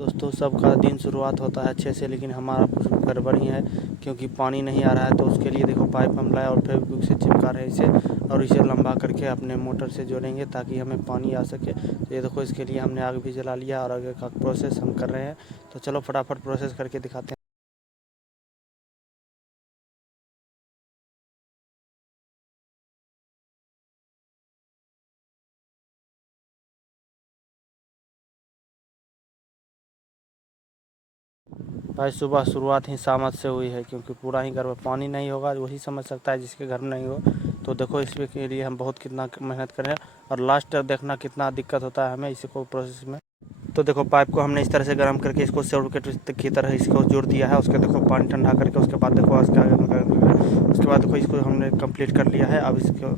दोस्तों सबका दिन शुरुआत होता है अच्छे से, लेकिन हमारा कुछ गड़बड़ ही है क्योंकि पानी नहीं आ रहा है। तो उसके लिए देखो पाइप हम लाए और फेविक्विक से चिपका रहे हैं इसे, और इसे लंबा करके अपने मोटर से जोड़ेंगे ताकि हमें पानी आ सके। तो ये देखो इसके लिए हमने आग भी जला लिया और आगे का प्रोसेस हम कर रहे हैं। तो चलो फटाफट प्रोसेस करके दिखाते हैं। भाई सुबह शुरुआत ही शामत से हुई है क्योंकि पूरा ही घर में पानी नहीं होगा, वही समझ सकता है जिसके घर में नहीं हो। तो देखो इसके के लिए हम बहुत कितना मेहनत कर रहे हैं और लास्ट तक देखना कितना दिक्कत होता है हमें इसको प्रोसेस में। तो देखो पाइप को हमने इस तरह से गर्म करके इसको सर्किट की तरह इसको जोड़ दिया है। उसके देखो पानी ठंडा करके उसके बाद देखो उसके बाद देखो इसको हमने कंप्लीट कर लिया है। अब इसको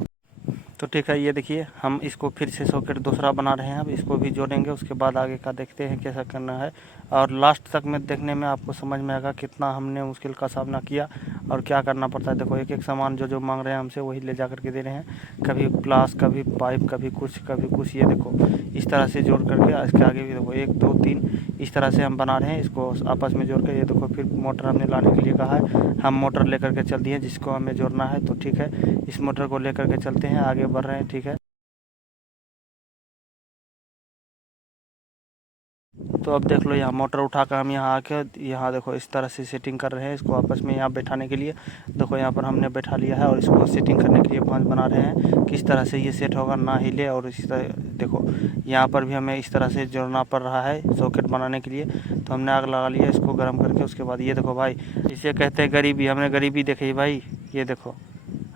तो ठीक है, ये देखिए हम इसको फिर से सॉकेट दूसरा बना रहे हैं। अब इसको भी जोड़ेंगे, उसके बाद आगे का देखते हैं कैसा करना है। और लास्ट तक में देखने में आपको समझ में आएगा कितना हमने मुश्किल का सामना किया और क्या करना पड़ता है। देखो एक एक सामान जो जो मांग रहे हैं हमसे वही ले जा करके दे रहे हैं, कभी प्लास, कभी पाइप, कभी कुछ। ये देखो इस तरह से जोड़ करके इसके आगे भी देखो 1 2 3 इस तरह से हम बना रहे हैं इसको आपस में जोड़ कर। ये देखो फिर मोटर हमने लाने के लिए कहा है, हम मोटर लेकर के चल दिए जिसको हमें जोड़ना है। तो ठीक है, इस मोटर को लेकर के चलते हैं, आगे बढ़ रहे हैं। ठीक है, तो अब देख लो यहाँ मोटर उठाकर हम यहाँ आके यहाँ देखो इस तरह से सेटिंग कर रहे हैं इसको आपस में यहाँ बैठाने के लिए। देखो यहाँ पर हमने बैठा लिया है और इसको सेटिंग करने के लिए बांध बना रहे हैं किस तरह से ये सेट होगा, ना हिले। और इस तरह देखो यहाँ पर भी हमें इस तरह से जोड़ना पड़ रहा है सॉकेट बनाने के लिए। तो हमने आग लगा लिया इसको गर्म करके। उसके बाद ये देखो भाई, इसे कहते हैं गरीबी, हमने गरीबी देखी भाई। ये देखो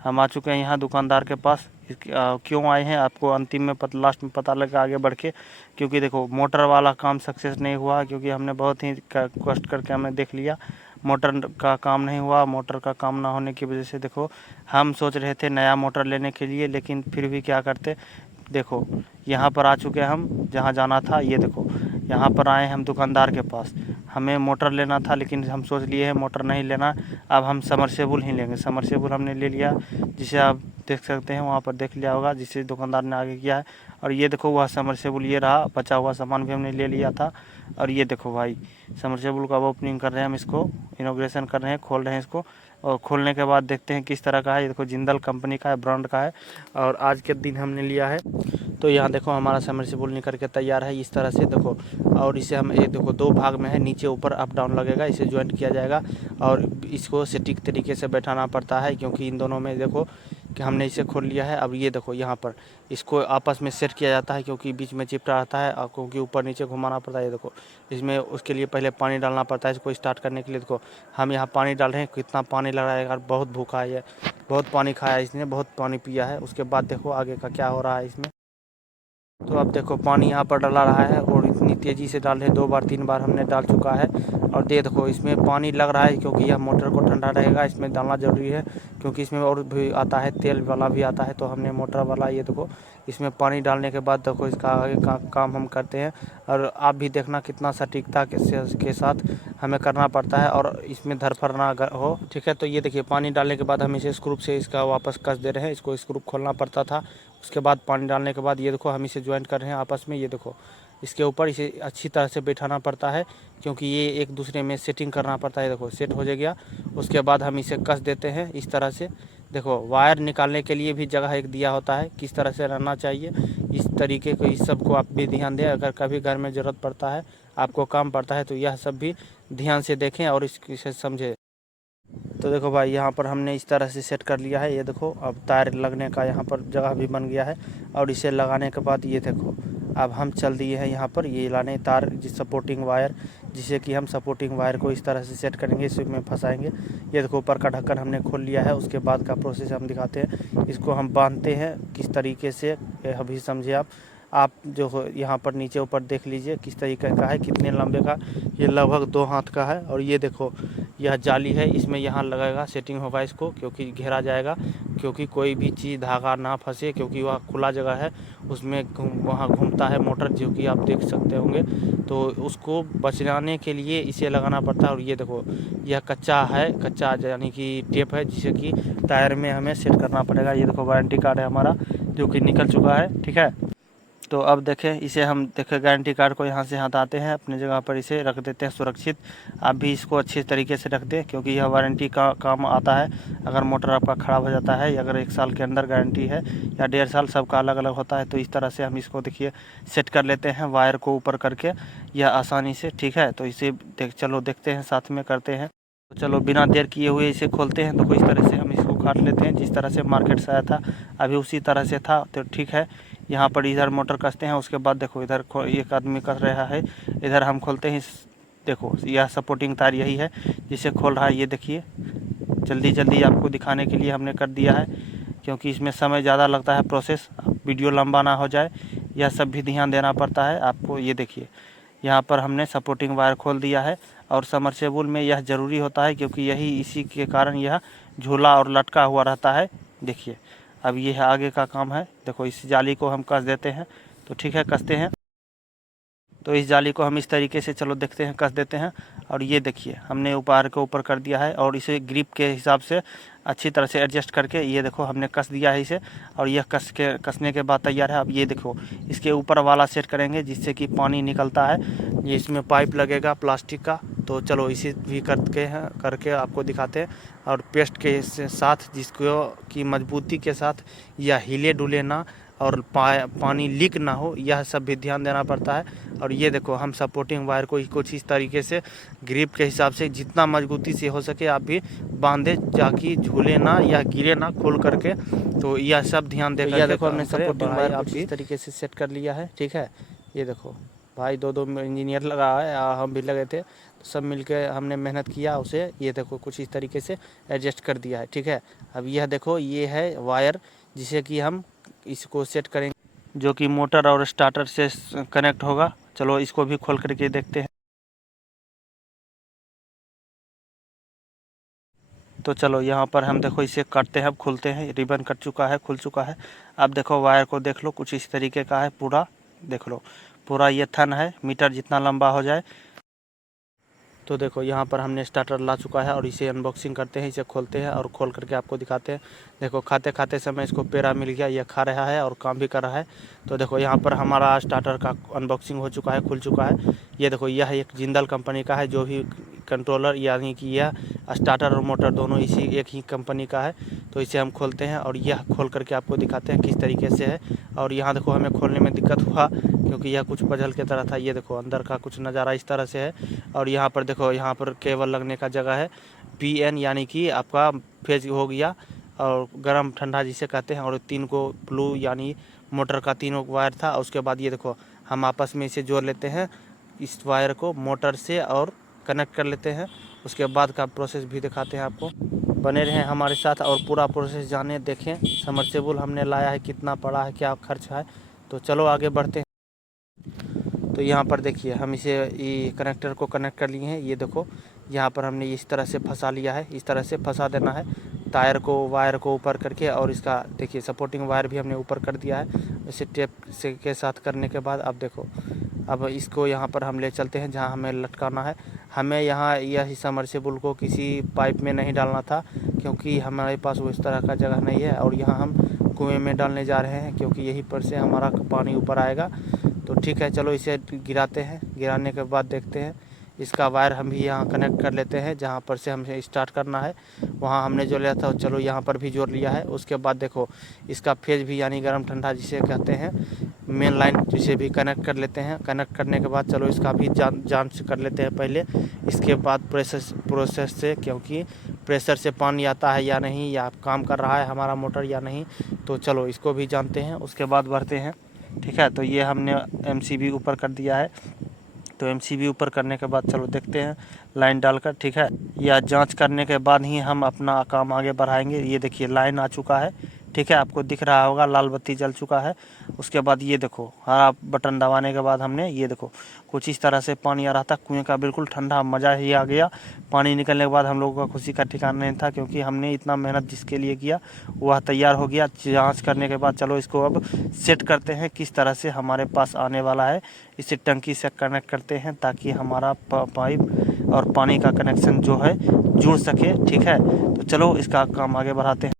हम आ चुके हैं यहाँ दुकानदार के पास। क्यों आए हैं आपको अंतिम में लास्ट में पता लगा आगे बढ़ के। क्योंकि देखो मोटर वाला काम सक्सेस नहीं हुआ क्योंकि हमने बहुत ही कष्ट करके हमने देख लिया, मोटर का काम नहीं हुआ। मोटर का काम ना होने की वजह से देखो हम सोच रहे थे नया मोटर लेने के लिए, लेकिन फिर भी क्या करते। देखो यहाँ पर आ चुके हैं हम जहाँ जाना था। ये देखो यहाँ पर आए हम दुकानदार के पास, हमें मोटर लेना था लेकिन हम सोच लिए हैं मोटर नहीं लेना, अब हम समरसेबुल ही लेंगे। समरसेबुल हमने ले लिया, जिसे आप देख सकते हैं वहाँ पर देख लिया होगा, जिसे दुकानदार ने आगे किया है। और ये देखो वह समरसेबुल ये रहा, बचा हुआ सामान भी हमने ले लिया था। और ये देखो भाई समरसेबुल का अब ओपनिंग कर रहे हैं हम, इसको इनॉग्रेशन कर रहे हैं, खोल रहे हैं इसको। और खोलने के बाद देखते हैं किस तरह का है। ये देखो जिंदल कंपनी का है, ब्रांड का है और आज के दिन हमने लिया है। तो यहाँ देखो हमारा समरसेबुल निकल के तैयार है इस तरह से देखो। और इसे हम ये देखो 2 भाग में है, नीचे ऊपर अप डाउन लगेगा, इसे ज्वाइंट किया जाएगा और इसको सटीक तरीके से बैठाना पड़ता है क्योंकि इन दोनों में देखो कि हमने इसे खोल लिया है। अब ये देखो यहाँ पर इसको आपस में सेट किया जाता है क्योंकि बीच में चिपटा रहता है और क्योंकि ऊपर नीचे घुमाना पड़ता है। ये देखो इसमें उसके लिए पहले पानी डालना पड़ता है इसको स्टार्ट करने के लिए। देखो हम यहाँ पानी डाल रहे हैं, कितना पानी लग रहा है यार, बहुत भूखा है ये, बहुत पानी खाया है इसने, बहुत पानी पिया है। उसके बाद देखो आगे का क्या हो रहा है इसमें। तो अब देखो पानी यहाँ पर डला रहा है और इतनी तेज़ी से डाल रहे हैं, 2 बार 3 बार हमने डाल चुका है। और देखो इसमें पानी लग रहा है क्योंकि यह मोटर को ठंडा रहेगा, इसमें डालना ज़रूरी है क्योंकि इसमें और भी आता है, तेल वाला भी आता है। तो हमने मोटर वाला ये देखो इसमें पानी डालने के बाद देखो इसका आगे का काम हम करते हैं। और आप भी देखना कितना सटीकता के साथ हमें करना पड़ता है और इसमें धरफर ना हो। ठीक है, तो ये देखिए पानी डालने के बाद हम इसे स्क्रू से इसका वापस कस दे रहे हैं, इसको स्क्रू खोलना पड़ता था। उसके बाद पानी डालने के बाद ये देखो हम इसे ज्वाइंट कर रहे हैं आपस में। ये देखो इसके ऊपर इसे अच्छी तरह से बैठाना पड़ता है क्योंकि ये एक दूसरे में सेटिंग करना पड़ता है। देखो सेट हो गया, उसके बाद हम इसे कस देते हैं इस तरह से। देखो वायर निकालने के लिए भी जगह एक दिया होता है, किस तरह से रहना चाहिए इस तरीके को, इस सब को आप भी ध्यान दें। अगर कभी घर में ज़रूरत पड़ता है, आपको काम पड़ता है, तो यह सब भी ध्यान से देखें और इसे समझें। तो देखो भाई यहाँ पर हमने इस तरह से सेट कर लिया है। ये देखो अब तार लगने का यहाँ पर जगह भी बन गया है और इसे लगाने के बाद ये देखो अब हम चल दिए हैं यहाँ पर ये लाने तार, जिस सपोर्टिंग वायर, जिसे कि हम सपोर्टिंग वायर को इस तरह से सेट करेंगे, इसमें फंसाएंगे। ये देखो ऊपर का ढक्कन हमने खोल लिया है। उसके बाद का प्रोसेस हम दिखाते हैं, इसको हम बांधते हैं किस तरीके से, अभी समझे आप जो हो यहाँ पर नीचे ऊपर देख लीजिए किस तरीके का है, कितने लंबे का। ये लगभग 2 हाथ का है। और ये देखो यह जाली है, इसमें यहाँ लगेगा, सेटिंग होगा इसको क्योंकि घेरा जाएगा क्योंकि कोई भी चीज़ धागा ना फंसे क्योंकि वह खुला जगह है, उसमें वहाँ घूमता है मोटर जो कि आप देख सकते होंगे। तो उसको बचाने के लिए इसे लगाना पड़ता है। और ये देखो यह कच्चा है, कच्चा यानी कि टेप है जिसे कि टायर में हमें सेट करना पड़ेगा। ये देखो वारंटी कार्ड है हमारा जो कि निकल चुका है। ठीक है, तो अब देखें, इसे हम देखें गारंटी कार्ड को यहाँ से हटाते हैं, अपनी जगह पर इसे रख देते हैं सुरक्षित। आप भी इसको अच्छे तरीके से रख दें, क्योंकि यह वारंटी का काम आता है। अगर मोटर आपका ख़राब हो जाता है, अगर 1 साल के अंदर गारंटी है या 1.5 साल, सबका अलग अलग होता है। तो इस तरह से हम इसको देखिए सेट कर लेते हैं वायर को ऊपर करके, यह आसानी से, ठीक है। तो इसे चलो देखते हैं, साथ में करते हैं। तो चलो बिना देर किए हुए इसे खोलते हैं। तो इस तरह से हम इसको काट लेते हैं, जिस तरह से मार्केट से आया था अभी उसी तरह से था। तो ठीक है, यहाँ पर इधर मोटर कसते हैं, उसके बाद देखो इधर एक आदमी कस रहा है, इधर हम खोलते हैं। देखो यह सपोर्टिंग तार यही है जिसे खोल रहा है, ये देखिए। जल्दी जल्दी आपको दिखाने के लिए हमने कर दिया है, क्योंकि इसमें समय ज़्यादा लगता है, प्रोसेस वीडियो लंबा ना हो जाए, यह सब भी ध्यान देना पड़ता है आपको। ये देखिए यहाँ पर हमने सपोर्टिंग वायर खोल दिया है, और समरसेबुल में यह ज़रूरी होता है, क्योंकि यही इसी के कारण यह झूला और लटका हुआ रहता है। देखिए अब यह आगे का काम है। देखो इस जाली को हम कस देते हैं। तो ठीक है, कसते हैं। तो इस जाली को हम इस तरीके से, चलो देखते हैं, कस देते हैं। और ये देखिए हमने ऊपर के ऊपर कर दिया है, और इसे ग्रिप के हिसाब से अच्छी तरह से एडजस्ट करके ये देखो हमने कस दिया है इसे। और यह कसने के बाद तैयार है। अब ये देखो इसके ऊपर वाला सेट करेंगे, जिससे कि पानी निकलता है। ये इसमें पाइप लगेगा प्लास्टिक का। तो चलो इसे भी करके आपको दिखाते हैं। और पेस्ट के साथ, जिसको की मजबूती के साथ यह हिले डुले ना, और पानी लीक ना हो, यह सब भी ध्यान देना पड़ता है। और ये देखो हम सपोर्टिंग वायर को कुछ इस तरीके से ग्रिप के हिसाब से जितना मजबूती से हो सके आप भी बांधे, ताकि झूले ना या गिरे ना खोल करके। तो यह सब ध्यान दे करके देखो हमने सपोर्टिंग वायर आप इस तरीके से सेट कर लिया है, ठीक है। ये देखो भाई दो इंजीनियर लगा है, हम भी लगे थे, तो सब मिलके हमने मेहनत किया उसे। ये देखो कुछ इस तरीके से एडजस्ट कर दिया है, ठीक है। अब यह देखो ये है वायर, जिसे कि हम इसको सेट करेंगे, जो कि मोटर और स्टार्टर से कनेक्ट होगा। चलो इसको भी खोल करके देखते हैं। तो चलो यहाँ पर हम देखो इसे काटते हैं, अब खुलते हैं। रिबन कट चुका है, खुल चुका है। अब देखो वायर को देख लो, कुछ इस तरीके का है पूरा। देख लो पूरा ये थन है, मीटर जितना लंबा हो जाए। तो देखो यहाँ पर हमने स्टार्टर ला चुका है, और इसे अनबॉक्सिंग करते हैं, इसे खोलते हैं और खोल करके आपको दिखाते हैं। देखो खाते खाते समय इसको पेरा मिल गया, यह खा रहा है और काम भी कर रहा है। तो देखो यहाँ पर हमारा स्टार्टर का अनबॉक्सिंग हो चुका है, खुल चुका है। ये देखो यह एक जिंदल कंपनी का है, जो भी कंट्रोलर यानी कि यह स्टार्टर और मोटर दोनों इसी एक ही कंपनी का है। तो इसे हम खोलते हैं, और यह खोल करके आपको दिखाते हैं किस तरीके से है। और यहाँ देखो हमें खोलने में दिक्कत हुआ, क्योंकि यह कुछ पजल की तरह था। ये देखो अंदर का कुछ नज़ारा इस तरह से है। और यहाँ पर देखो, यहाँ पर केबल लगने का जगह है, PN यानी कि आपका फेज हो गया, और गर्म ठंडा जिसे कहते हैं। और 3 को ब्लू यानी मोटर का 3 वायर था। उसके बाद ये देखो हम आपस में इसे जोड़ लेते हैं, इस वायर को मोटर से, और कनेक्ट कर लेते हैं। उसके बाद का प्रोसेस भी दिखाते हैं आपको। बने रहें हमारे साथ और पूरा प्रोसेस जाने, देखें समरसेबुल हमने लाया है, कितना पड़ा है, क्या खर्च है। तो चलो आगे बढ़ते हैं। तो यहाँ पर देखिए हम इसे ये कनेक्टर को कनेक्ट कर लिए हैं। ये देखो यहाँ पर हमने इस तरह से फंसा लिया है, इस तरह से फंसा देना है टायर को, वायर को ऊपर करके। और इसका देखिए सपोर्टिंग वायर भी हमने ऊपर कर दिया है, इसे टेप से के साथ करने के बाद। अब देखो अब इसको यहाँ पर हम ले चलते हैं जहाँ हमें लटकाना है। हमें यहाँ यह सबमर्सिबल को किसी पाइप में नहीं डालना था, क्योंकि हमारे पास वो इस तरह का जगह नहीं है। और यहाँ हम कुएं में डालने जा रहे हैं, क्योंकि यहीं पर से हमारा पानी ऊपर आएगा। तो ठीक है, चलो इसे गिराते हैं। गिराने के बाद देखते हैं, इसका वायर हम भी यहाँ कनेक्ट कर लेते हैं, जहाँ पर से हमें स्टार्ट करना है वहाँ हमने जो लिया था। चलो यहाँ पर भी जोड़ लिया है। उसके बाद देखो इसका फेज भी यानी गर्म ठंडा जिसे कहते हैं, मेन लाइन जिसे भी कनेक्ट कर लेते हैं। कनेक्ट करने के बाद चलो इसका भी जांच कर लेते हैं पहले। इसके बाद प्रोसेस से, क्योंकि प्रेशर से पानी आता है या नहीं, या काम कर रहा है हमारा मोटर या नहीं। तो चलो इसको भी जानते हैं, उसके बाद बढ़ते हैं, ठीक है। तो ये हमने MCB ऊपर कर दिया है। तो MCB ऊपर करने के बाद चलो देखते हैं लाइन डालकर, ठीक है। यह जांच करने के बाद ही हम अपना काम आगे बढ़ाएंगे। ये देखिए लाइन आ चुका है, ठीक है, आपको दिख रहा होगा, लाल बत्ती जल चुका है। उसके बाद ये देखो हरा बटन दबाने के बाद हमने ये देखो कुछ इस तरह से पानी आ रहा था कुएं का, बिल्कुल ठंडा, मज़ा ही आ गया। पानी निकलने के बाद हम लोगों का खुशी का ठिकाना नहीं था, क्योंकि हमने इतना मेहनत जिसके लिए किया वह तैयार हो गया। जांच करने के बाद चलो इसको अब सेट करते हैं किस तरह से हमारे पास आने वाला है। इसे टंकी से कनेक्ट करते हैं, ताकि हमारा पाइप और पानी का कनेक्शन जो है जुड़ सके, ठीक है। तो चलो इसका काम आगे बढ़ाते हैं।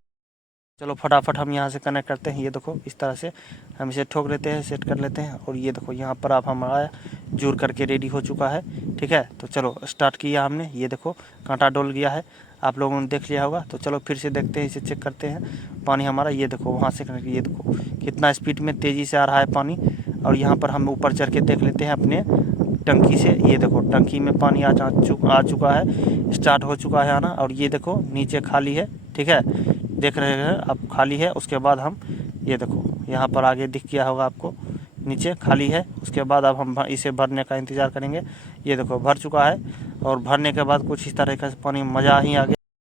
चलो फटाफट हम यहाँ से कनेक्ट करते हैं। ये देखो इस तरह से हम इसे ठोक लेते हैं, सेट कर लेते हैं। और ये देखो यहाँ पर आप हमारा जुड़ करके रेडी हो चुका है। ठीक है, तो चलो स्टार्ट किया हमने। ये देखो कांटा डोल गया है, आप लोगों ने देख लिया होगा। तो चलो फिर से देखते हैं, इसे चेक करते हैं। पानी हमारा ये देखो वहाँ से कनेक्ट, ये देखो कितना स्पीड में तेज़ी से आ रहा है पानी। और यहाँ पर हम ऊपर चढ़ के देख लेते हैं अपने टंकी से। ये देखो टंकी में पानी आ चुका है, स्टार्ट हो चुका है आना। और ये देखो नीचे खाली है। ठीक है, देख रहे हैं अब खाली है। उसके बाद हम ये देखो यहाँ पर आगे दिख गया होगा आपको, नीचे खाली है। उसके बाद अब हम इसे भरने का इंतज़ार करेंगे। ये देखो भर चुका है, और भरने के बाद कुछ इस तरह का पानी मज़ा ही आ गया।